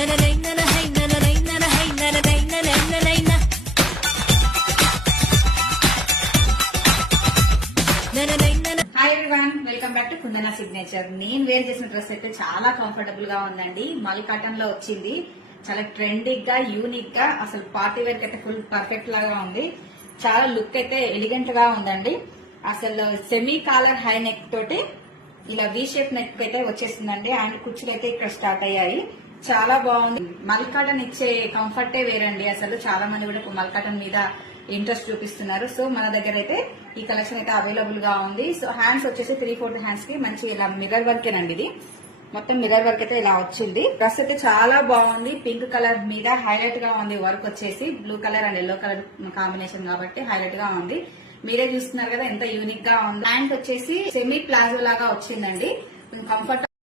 Hi everyone, welcome back to Kundana Signature. నేను wear చేసిన dress అయితే చాలా కంఫర్టబుల్ గా ఉందండి. మల్ కాటన్ లో వచ్చింది. చాలా ట్రెండింగ్ గా, యూనిక్ గా, అసలు పార్టీ వేర్ కి అయితే ఫుల్ పర్ఫెక్ట్ లాగా ఉంది. చాలా లుక్ అయితే ఎలిగెంట్ గా ఉందండి. అసలు సెమీ కాలర్ హై నెక్ తోటి ఇలా వి షేప్ నెక్ అయితే వచ్చేస్తుందండి. అండ్ కుర్చీలు అయితే ఇక్కడ స్టార్ట్ అయ్యాయి. చాలా బాగుంది. మల్ కాటన్ ఇచ్చే కంఫర్టే వేరండి. అసలు చాలా మంది కూడా ఇప్పుడు మల్ కాటన్ మీద ఇంట్రెస్ట్ చూపిస్తున్నారు. సో మన దగ్గర అయితే ఈ కలెక్షన్ అయితే అవైలబుల్ గా ఉంది. సో హ్యాండ్స్ వచ్చేసి 3/4 హ్యాండ్స్ కి మంచి ఇలా మిర్రర్ వర్క్ ఏనండి. ఇది మొత్తం మిర్రర్ వర్క్ అయితే ఇలా వచ్చింది. డ్రెస్ అయితే చాలా బాగుంది. పింక్ కలర్ మీద హైలైట్ గా ఉంది. వర్క్ వచ్చేసి blue colour and yellow colour combination కాబట్టి హైలైట్ గా ఉంది. మీరే చూస్తున్నారు కదా ఎంత యూనిక్ గా ఉంది. ప్యాంట్ వచ్చేసి సెమీ ప్లాజో లాగా వచ్చిందండి. కంఫర్ట్